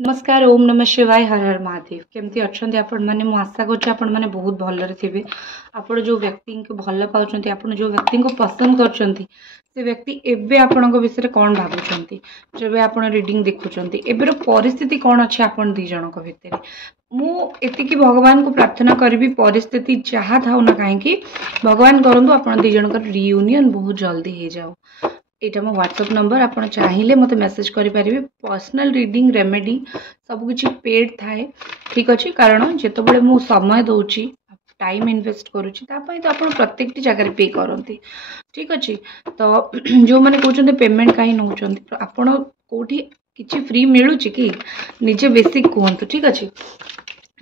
नमस्कार। ओम नमः शिवाय। हर हर महादेव। केमती अच्छे आपण मैंने आशा कर बहुत भलरे थे। आपण जो व्यक्ति को भल पाँच आपण जो व्यक्ति को पसंद कर व्यक्ति एबे आपण विषय कौन भावुं जब आप रिडिंग देखुं एबर परिस्थिति कौन अच्छे आपण दी जन भितर मुझे भगवान को प्रार्थना करी परिस्थिति जहाँ था ना कहीं भगवान करूँ आपण दी जन रियूनियन बहुत जल्दी हो जाओ। यहाँ मो व्हाट्सएप नंबर आप चाहिए मत मेसेज करेंगे। पर्सनल रीडिंग रेमेडी सबकि पेड थाए ठीक अच्छे कारण जिते मु समय दूची टाइम इन्वेस्ट करुँची तो आप प्रत्येक जगह पे करते ठीक अच्छे। तो जो मैंने कहते पेमेंट कहीं नौ आपड़ कौटी कि फ्री मिलूँ कि निजे बेसिक कहतु ठीक अच्छे।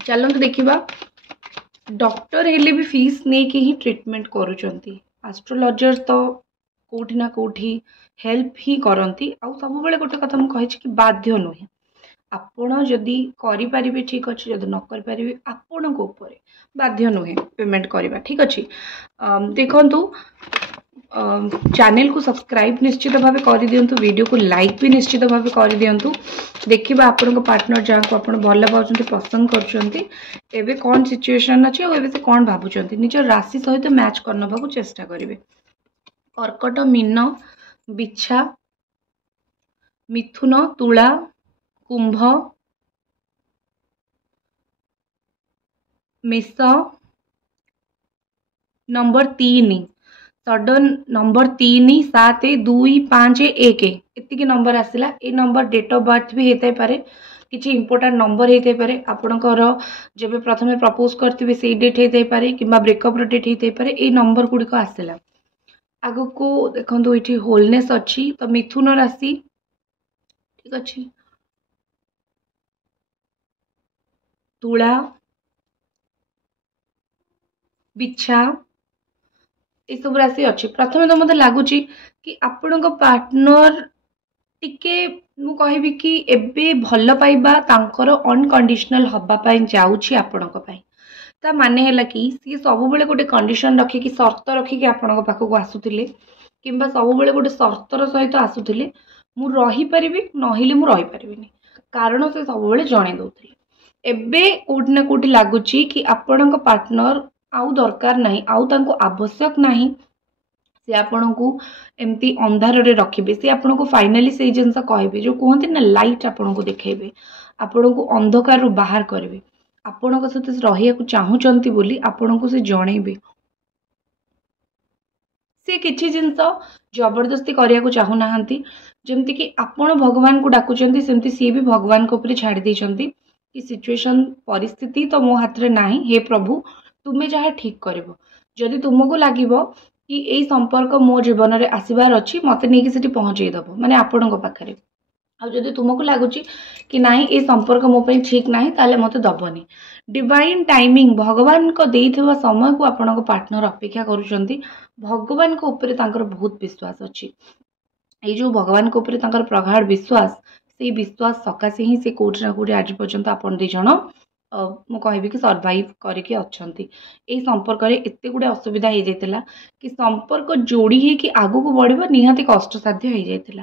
चलते देखा डॉक्टर हेले भी फीस नहीं कि ही ट्रीटमेंट करुँच। एस्ट्रोलॉजर तो कौटी ना कौटी हेल्प ही करती आ सब गोटे कथा मुझे कि बाध्य नुहे आपण जदि करें ठीक अच्छे जब न करें आपण बाध्य नुहे पेमेंट करवा ठीक अच्छे। देखु चैनल को सब्सक्राइब निश्चित भाव कर दिंतु वीडियो को लाइक भी निश्चित भाव कर दिंतु। देखिए आपण पार्टनर जहाँ को आप भल पाँच पसंद कर कौन सिचुएशन अच्छे और से कौन भावुं निज राशि सहित मैच करने को चेष्टा करेंगे। कर्कट मीन बिछा मिथुन तुला कुंभ मेष नंबर 3 सडन नंबर 3 7 2 5 1 एतिक नंबर आसला। ए नंबर डेट ऑफ बर्थ भी होता पारे किसी इंपोर्टेंट नंबर होता पारे आपणकर जब प्रथम प्रपोज करते से डेट होता पारे कि ब्रेकअप डेट होता पारे ए नंबर गुड़िक आसला। आग को देखो ये होलनेस अच्छी तो मिथुन राशि ठीक अच्छे तुला बिछा ये सब राशि अच्छी। प्रथम तो मत लगुच कि आपण पार्टनर टिके मु कहबी कि एबे भल पाइबा तांकर अनकंडीशनल हवापाई जाउछि आपणक पाई ता माने है कि सी सब बेले गोटे कंडीशन रखिकी सर्त रखिकी आपण पाखक आसुले कि सब बेले गोटे सर्तर सहित आसुले मु रही परिबी नहिले मु रही परिबिनी कारण से सब बेले जणे दउथले। एबे कोठी ना कोठी लागुची कि आपण पार्टनर आउ दरकार नहीं आउ तांको आवश्यक नहीं से आपण को एमती अंधार रे रखिबे से आपण को फाइनली से जिनस कहबे जो कहते ना लाइट आपण को देखेबे आपण को अंधकार रु बाहर करेंगे आपण सहित रहिया को चाहूचंती बोली आपण को से जणेबे से किछि जिनस जबरदस्ती करिया को चाहू नाहंती जेमती कि आपण भगवान को डाकुचंती सेमती सी भी भगवान को ऊपर छाड़ी देचंती कि सिचुएशन परिस्थिति तो मो हाथ रे नाही हे प्रभु तुम्हें जहाँ ठीक करिवो जदि तुमको लागिवो कि यही संपर्क मो जीवन में आसबार अच्छी मत नहीं कि पहुँचे दब माने आपण पाखे आदि तुमको लगुच कि नाई ये संपर्क मो ठीक ना ताले मत दबनी। डिवाइन टाइमिंग भगवान को देइथिबा समय को आपण पार्टनर अपेक्षा करुचंती। भगवान को ऊपर तांकर बहुत विश्वास अच्छी ये जो भगवान को ऊपर तांकर प्रगाढ़ विश्वास से विश्वास सकाशे ही से कोठी ना कोठी आज पर्यंत आपण दी जण मु कहबी कि सर्वाइव करके अच्छंती। ए संपर्क रे एते गुडे असुविधा हो जाइतिला कि संपर्क जोड़ी है कि आगु को बढ़िबा निहाती कष्ट साध्य हो जाइतिला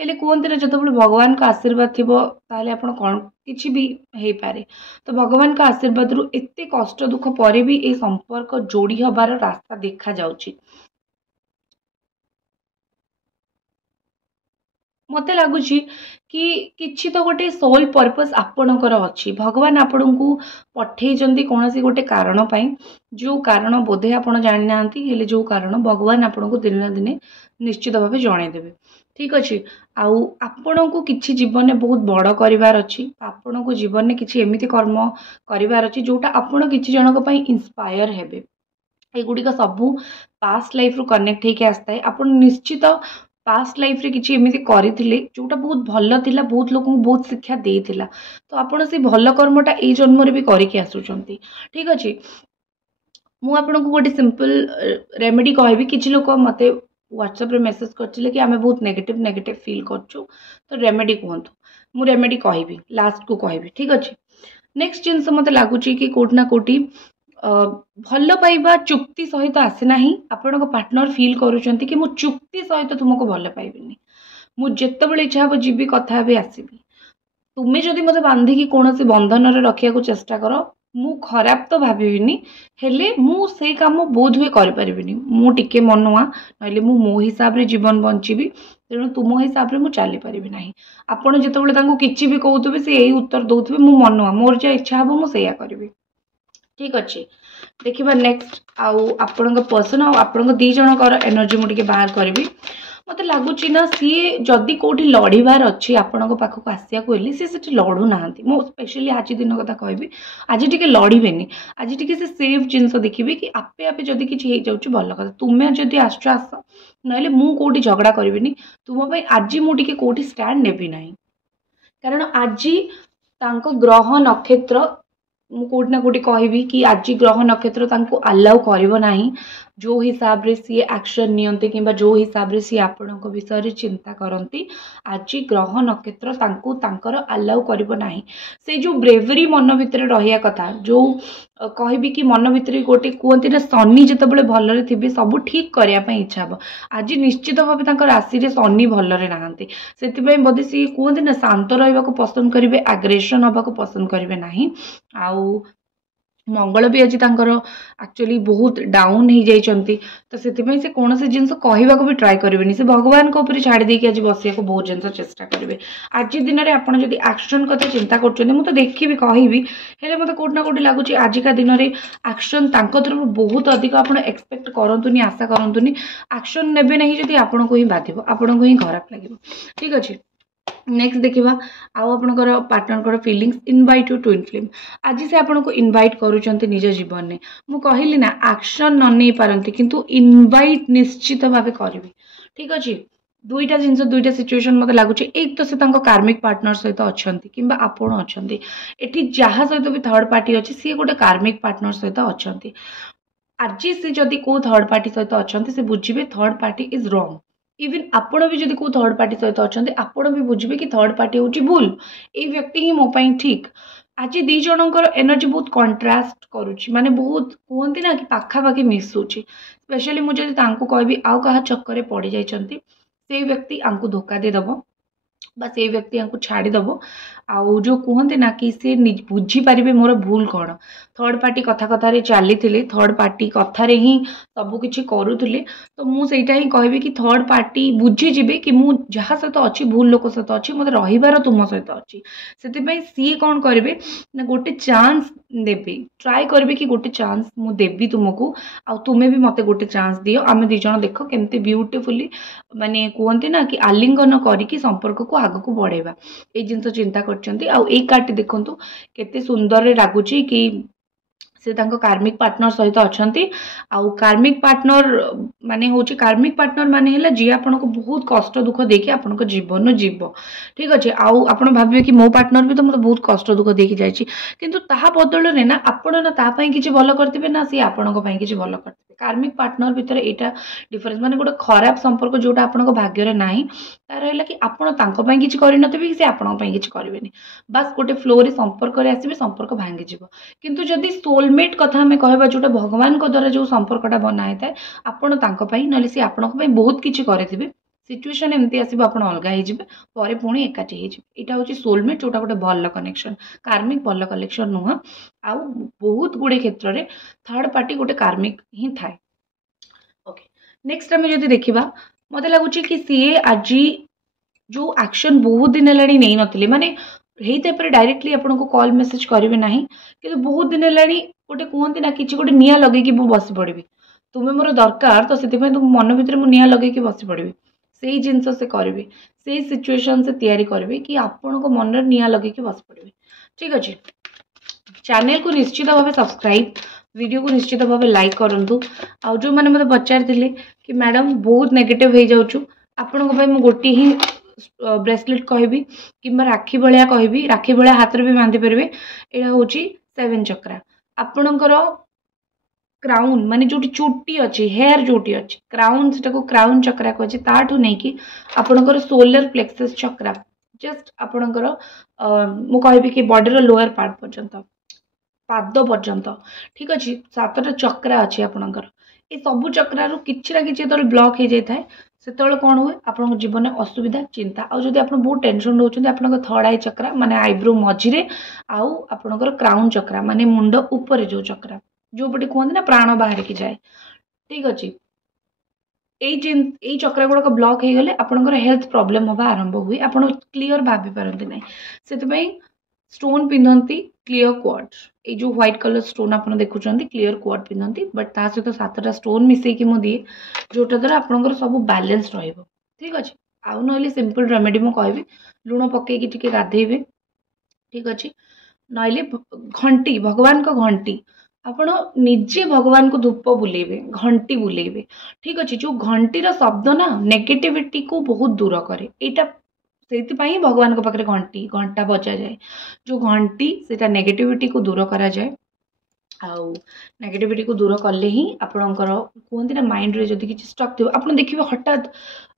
हेले कहते ना जब भगवान का आशीर्वाद थिबो ताले आपण कोन किछि भी हे पारे तो भगवान का आशीर्वाद रु एते कष्ट दुख परे भी ए संपर्क जोड़ी हबार रास्ता देखा जाउची। मत लगुच कि किछि तो गोटे सोल पर्पस आपणकर अच्छी भगवान आपण को पठे कौन सी गोटे कारण पाई जो कारण बोधे आपण जानी ना हेले जो कारण भगवान आपण को दिन ना दिने निश्चित भाव जनईदेवे ठीक अच्छे। आउ आपण को किछि जीवन में बहुत बड़ करिवार अछि आपण को जीवन में किछि एमिति कर्म करिवार अछि जोटा आपण किछि जनक पई इंस्पायर हेबे एगुड़िक सबू पास्ट लाइफ रु कनेक्ट होके आसता है। आपण निश्चित पास्ट लाइफ रे किछि एमिति करिथिले जोटा बहुत भल थिला बहुत लोक बहुत शिक्षा देइथिला तो आपण से भल कर्मटा ए जन्म रे भी करिके आसुचंती ठीक अच्छे। मु आपन को गोटे सिंपल रेमेडी कहबी किछि लोक मते व्हाट्सएप रे मेसेज करथिले कि आमे बहुत नेगेटिव नेगेटिव फील करछु तो रेमेडी कहंतु मु रेमेडी कहबी लास्ट को कहबी ठीक अच्छे। नेक्स्ट जिनस मते लागुची कि कोठी ना कोठी भल पाइबा चुक्ति सहित आसे ना आपण पार्टनर फील करुचंती कि मु चुक्ति सहित तुमको भल पाइबिनी मु जेतेबेले इच्छा हम जीवी कथा भी आसबी तुम्हें जदि मत बांधिकी कौन बंधन रखा चेष्टा कर मु खराब तो भाविनी हेले मु से काम बोध हुए करें मु टिके मनुआ ना मो हिसाब रे जीवन बंचीबी तेणु तुम हिसाब रे मु चली पारिबी नाही। आपण जितेबाला किसी भी कहते से यही उत्तर दौथे मु मनुआ मोर जहाँ इच्छा हम मुझे करी। ठीक अच्छे देखिए नेक्स्ट आउ आपण पर्सन आपण दी जनकर एनर्जी मुझे बाहर करी मत लगुच ना सी जदि कौटी लड़ार अच्छी आपण पाखक आसिया सी लड़ू ना मो स्पेशली आज दिन कथा कहबी आज टी लड़े आज टी से सेफ जिनस देखिए कि आपे आपे जदि किसी हो भल कथा तुम्हें जदि आस आस ना कौटी झगड़ा करी तुम आज मुझे कौटी स्टैंड नेबी ना कारण आज ग्रह नक्षत्र मु कोटी ना कोटी कहबी कि आज ग्रह नक्षत्र अलाउ करिवो नाही जो हिसाब रे सी एक्शन नियंते किंबा जो हिसाब रे सी आपणक विषय रे चिंता करती आज ग्रह नक्षत्र तांको तांकर अलाउ करिवो नाही। से जो ब्रेवरी मन भितर रहिया कथा जो कहबी कि मन भितर गोटे कहते ना शनि जितेबाला भलरे थिबे सब ठीक करिया पई इच्छा हबो आज निश्चित भाव तांकर राशि रे शनि भलरे नाहांती सेति बोधे सी कहते ना शांत रहिबाको पसंद करिवे एग्रेशन हबाको पसंद करिवे नाही। आउ मंगल भी आज एक्चुअली बहुत डाउन हो जाइए तो से कौन से जिन कहवाक भी ट्राए करेंगे से भगवान को ऊपर छाड़ देकी आज बस बहुत जिन चेष्टा करेंगे। आज दिन में आपड़ जब एक्शन कथा चिंता कर देखी कहबी हेले मत कौटना कौटी लगुच आजिका दिन में एक्शन तरफ बहुत अधिक आप एक्सपेक्ट करतुनि आशा करतुनि एक्शन नेबे नहीं जब आपको ही बाधिब आपको ही खराब लगे। ठीक अच्छे नेक्स्ट देखा आउ आपणकर partner feelings invite to twin flame आज से आपको इनवाइट करुँच निज जीवन में मु कहली ना एक्शन न नहीं पारती किंतु इनवाइट निश्चित भाव करी। ठीक अच्छे दुईटा जिनस दुईटा सिचुएशन मत लगुच एक तो से कार्मिक पार्टनर सहित अच्छा कि आपण अच्छा ये जहाँ सहित भी थर्ड पार्टी अच्छी सी गोटे कार्मिक पार्टनर सहित अच्छा आज से जदि को थर्ड पार्टी सहित अच्छा से बुझे third party is wrong even आपण भी जब को थर्ड पार्टी सहित अच्छा आपण भी बुझे कि थर्ड पार्टी हूँ भूल ये व्यक्ति ही मो ठीक। आज दी जनकर एनर्जी बहुत कंट्रास्ट करुच्ची माने बहुत कहते ना कि पाखापाखि मिसुची स्पेशली मुझे कहबी आउ क्या चक्कर पड़ जाइए से व्यक्ति आंको धोखा देदब बा से व्यक्ति आंको छाड़ीदब आउ जो कहते ना कि सी बुझीपारे मोर भूल कौन थर्ड पार्टी कथा कथार चली थर्ड पार्टी कथार ही सबकि करुले तो मुझे ही कहबी कि थर्ड पार्टी बुझीजे कि मु जहाँ सहित अच्छी भूल लोक सहित अच्छी मत रहीबार तुम सहित अच्छी से सी कौन करेंगे ना गोटे चांस देवे ट्राए करेंगे कि गोटे चांस मु देवी तुमको आ तुम्हें भी मत गोटे चांस दियो आम दिज देख केमती ब्यूटीफुली माने कहते ना कि आलिंगन करके संपर्क को आग को बढ़ेगा ये जिनस चिंता कार्ड देखु केते सुंदर लगुच कि से कार्मिक पार्टनर सहित अच्छा आउ कार्मिक पार्टनर माने हूँ कार्मिक पार्टनर माने जी आपन को बहुत कष्ट दुख देखिए आपण जीवन जीव। ठीक अच्छे आउ आपण भावे कि मो पार्टनर भी तो मतलब बहुत कष्ट दुख देखी जाइए किंतु ताहा बदल में ना आपण ना तापाई किसी भल करते ना सी आपण किसी भल करते कार्मिक पार्टनर भितर यहाँ डिफरेन्स माने गोटे खराब संपर्क जोटा आपण भाग्य ना तार है कि आपण किसी करनथे कि से आपण किसी करेंगे बास गोटे फ्लो रे संपर्क आसवे संपर्क भांगी किंतु जदि सोलमेट कथा आम कहवा जोटा भगवान द्वारा जो संपर्कटा बनाए थाए आपण ना सी आपण बहुत किसी करे सिचुएशन एमती आसो आप अलग हो पुणी एकाठी यहाँ हूँ सोलमेट जोटा गोटे भल कनेक्शन कार्मिक भल कनेक्शन नुह आउ बहुत गुड़े क्षेत्र में थर्ड पार्टी गोटे कार्मिक ही थाए। ओके नेक्स्ट आम जब देखा मत लगुच कि सी आज जो एक्शन बहुत दिन है नहीं नथिले माने पर डायरेक्टली आपको कॉल मेसेज करेंगे ना कि बहुत दिन है गोटे कहते ना कि गोटे निआ लगे बस पड़ी तुम्हें मोर दरकार तो से तुम मन भितर मुझे निआ लगे बस पड़ी से जिनस से करेंगे से सिचुएशन से तैयारी करेंगे कि आपण को मन निआ लगे बस पड़ी। ठीक अच्छे चैनल को निश्चित भाव सब्सक्राइब वीडियो को निश्चित भाव लाइक करूँ आउ जो मैंने मतलब पचारि कि मैडम बहुत नेगेटिव हो जाऊँ आपण गोटे ही ब्रेसलेट कहबी कि राखी भाया कहबी राखी भाया हाथ में भी बांधि पारे यहाँ हूँ 7 चक्रा आपणकर क्राउन माने जो चोटी अच्छी हेयर जोटी अच्छी क्राउन से क्राउन चक्रा कहे ताठू नहीं कि आपणकर सोलर प्लेक्सस चक्रा जस्ट आपणकर मु कहबी कि बॉडीर लोअर पार्ट पर्यंत पाद पर्यंत। ठीक अच्छे 7टा चक्रा अच्छी आपणकर ये सबू चक्रारू किसी ना किसी जो ब्लॉक हो जाए से कौन हुए आप जीवन में असुविधा चिंता आउ जब आप बहुत टेंशन रोचे आप थर्ड आई चक्रा माने आईब्रो मझिरे आउ आपणकर क्राउन चक्रा माने मुंड ऊपर जो चक्रा जो पटे कहते ना प्राण बाहर की जाए ठीक अच्छे यही चक्र गुड़ाक ब्लॉक हो गले आपंकर हेल्थ प्रॉब्लम हवा आरंभ हुए आप क्लीयर भाभी पारती ना से स्टोन पिंधती क्लीयर क्वार्ट्ज ये जो व्हाइट कलर स्टोन आप देखुं क्लीयर क्वार्ट पिंधती बट ता सहित 7टा स्टोन मिसेकी मु दिए जोटा द्वारा आपंकर सब बैलेंस रहिबो ठीक अच्छे आउ ना सिंपल रेमेडी मु कहबी लुण पकईकी टिके गाधेबे ठीक अच्छे ना घंटी भगवान को घंटी आपण निजे भगवान को धूप बुलेबे घंटी बुलेबे ठीक अच्छे जो घंटीर शब्द ना नेगेटिविटी को बहुत दूर करे यहाँ से भगवान को पाखे घंटी घंटा बजा जाए जो घंटी से नेगेटिविटी को दूर करा जाए आउ नेगेटिविटी को दूर कले ही आपणकर कहते ना माइंड रे जदि किसी स्टक थी आप देखिए हठात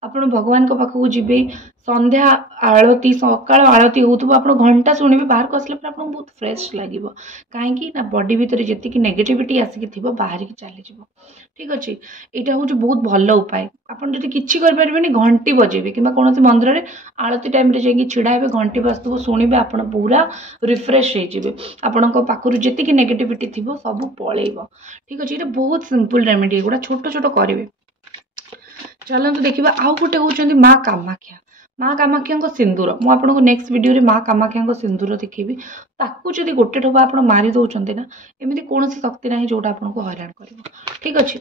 आप भगवान को पाखक जी संध्या आलती सकाल आलती होथबो आप घंटा शुणिबे बाहर को आसला पर आपको बहुत फ्रेश लगे कहीं ना बॉडी भितर जी नेगेटिविटी आसिक थी बाहर की चली जाव ठीक अच्छे यहाँ हूँ बहुत भल उपाय आपड़ जब किसी करें घंटी बजेबे कि कौन मंदिर में आलती टाइम जाकि छिड़ा हे घंटी बाजू शुणिबे आप पूरा रिफ्रेश हो आपण पाखर जी नेगेटिविटी थी सब पलैब ठीक अच्छे ये बहुत सिंपल रेमेडी गुड़ा छोट छोट करेंगे चलते देखा आउ गोटे हूँ माँ कामाख्या माँ कामाख्या सिंदूर मुझे नेक्स्ट वीडियो रे माँ कामाख्या सिंदूर देखी ताकू जब गोटे ठोपा आप मारी दौरान ना एमती कौन शक्ति ना जोटा आपको हैरान कर ठीक अच्छे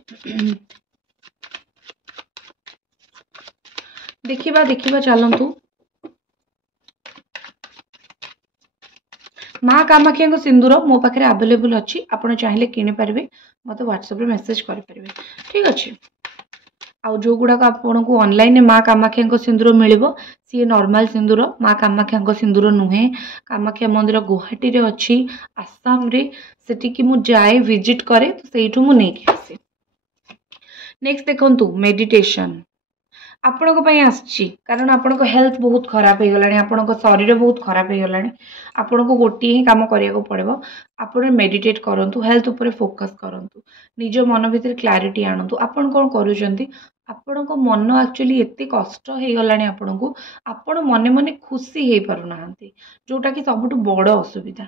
देखा देखा चलतु माँ कामाख्या सिंदूर मो पाखे अवेलेबल अच्छी आप चाहिए किनीपारे मत व्हाट्सएप मेसेज करेंगे ठीक अच्छे आउ जो गुड़ाक आपको ऑनलाइन माँ कामाख्या सिंदूर मिल सी नॉर्मल सिंदूर माँ कामाख्या सिंदूर नुहे कामाख्या मंदिर गुवाहाटी रे अच्छी आसाम रे सेठी मु जाए विजिट करे तो सेठू मु नहीं आसे नेक्स्ट देखंतु मेडिटेशन आपण आसची कारण आपण हेल्थ बहुत खराब हो गलानी आपण शरीर बहुत खराब हो गलानी आपण को गोटे ही काम करिया पड़ो आपण मेडिटेट करंतु हेल्थ ऊपर फोकस करंतु निज मन भीतर क्लैरिटी आणंतु आपण कोन करूचंती आपण को मन एक्चुअली एते कष्ट हो गलानी आपण को आपण मने मने खुशी हे पारु नाहंती जोटा कि सबुठ बड़ असुविधा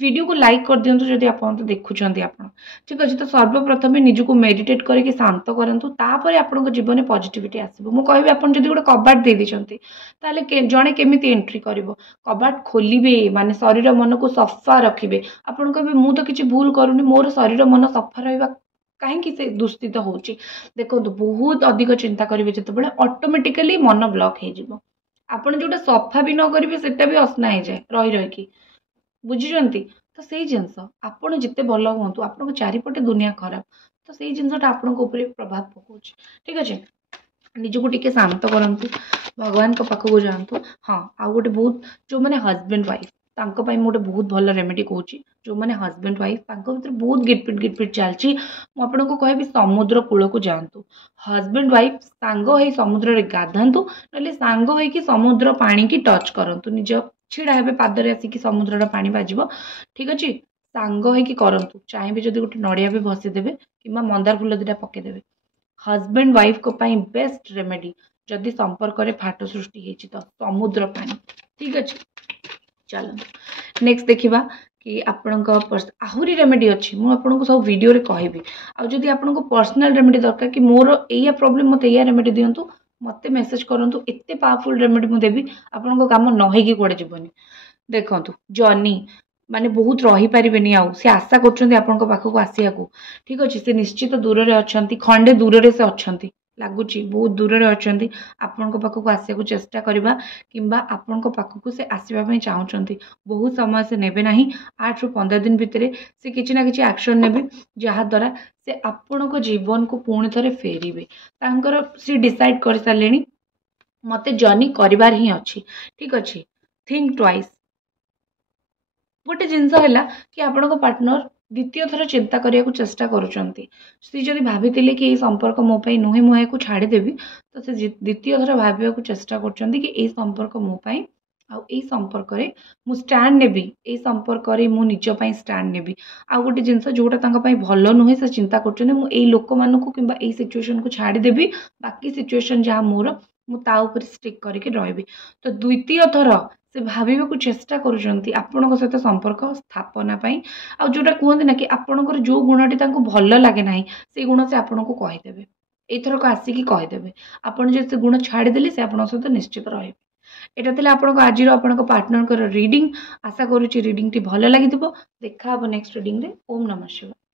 वीडियो को लाइक कर दियंतु जदि आपण तो देखुचंती आपण ठीक अछि तो सर्वप्रथम निजको मेडिटेट करके शांत करंतु तापर आपण जीवन में पॉजिटिविटी आसीबो मु कहबी आपण जदि गोटे कबाट दे दिचंती ताले जणे केमिति एंट्री करिवो कबाट खोलिबे माने शरीर मन को सफा रखिबे आपण कहबे मु तो किछि भूल करूनी मोर शरीर मन सफा रहबा कहीं से दूषित हो देखो बहुत अधिक चिंता करेंगे जिते ऑटोमेटिकली मन ब्लॉक हो आपड़ जो सफा भी न करेंगे सेटा भी असना हो जाए रही रही बुझुंट तो से जिनस आपड़ जिते भल हूँ आप चारिपटे दुनिया खराब तो से जिनसा आपण प्रभाव पकाऊ ठीक अच्छे निजको टिके शांत करंतु भगवान को पाखक जातु हाँ आउ गोटे बहुत जो मैंने हजबैंड वाइफ तांको मोटे बहुत भल रेमेडी कहूँ जो मैंने हजबैंड वाइफ भर बहुत गिटपिट चलती मुझे कहबी समुद्र कूल को जातु हजबैंड वाइफ सांग हो समुद्र रे गाधातु ना सांग हो समुद्र पानी की टच करंतु निज छिड़ा हे पादरे आसिक समुद्र पानी बाजिब ठीक अच्छे सांग हो करंतु चाहिए जब गोटे नड़िया भी भसीदेवे कि मंदार फूल दुटा पकईदेवे हजबैंड वाइफ को पाई बेस्ट रेमेडी जदि संपर्क में फाट सृष्टि होती तो समुद्र पानी ठीक अच्छे चलो नेक्स्ट देखा कि आपण आहरी रेमेडी अच्छी मुझे सब वीडियो रे कहबी आदि आपको पर्सनल रेमेडी दरकार कि मोर या प्रोब्लेम मत या रेमेडी दिंतु मत मेसेज करूँ एत पावरफुल रेमेडी मुझे देवी आपको कम नहींकी कड़े जीवन देखु जर्नी माने बहुत रही पारे आउ सी आशा कर आसिया ठीक अच्छे से निश्चित दूर में अच्छा खंडे दूर से अच्छा लगुच बहुत दूर में अच्छा आपण पाखक आसिया चेष्टा करवा कि आपण पाखक से आसवाई चाहूँगी बहुत समय से नेबे ना 8 ରୁ 15 दिन भितर से किसी ना कि एक्शन नेबे जहाद्वारा से आपण जीवन को पुणी थे फेरबे सी डिसाइड कर सारे मत जर्नी कर ही अच्छी ठीक अच्छे थिंक ट्वाइस गोटे जिनस है कि आपण पार्टनर द्वितीय थर चिंता करने को चेष्टा करुँच सी जब भाभी कि संपर्क मोपाई नुहे मुहे को छाड़देवी तो से द्वितीय थर भाव चेष्टा कर संपर्क मोपाई आउ एई संपर्क रे मु स्टैंड नेबी एई संपर्क रे मु निज पई स्टैंड नेबी आ गोटे जिनस जोटा तांका पई भलो नुहे से चिंता करछने मु एई लोक मानकु किंबा एई सिचुएशन को छाड़ी देबी बाकी सिचुएशन जहा मोर मु ता ऊपर स्टिक करके रहबी तो द्वितीय थर से भाविबा को चेष्टा करूछंती आपनक सहित संपर्क स्थापना पई आ जोटा कहंती ना कि आपनकर जो गुणटी तांको भलो लागे नाही से गुण से आपनको कहि देबे एथरक आसिकी कहि देबे आपन जे से गुण छाड़ी देली से आपन सहित निश्चित रहबे एटा थिला आपनको आजिरो आपनको पार्टनर कर रीडिंग आशा करूची रीडिंग टी भलो लागिथिबो देखा हबो नेक्स्ट रीडिंग रे ओम नमः शिवाय।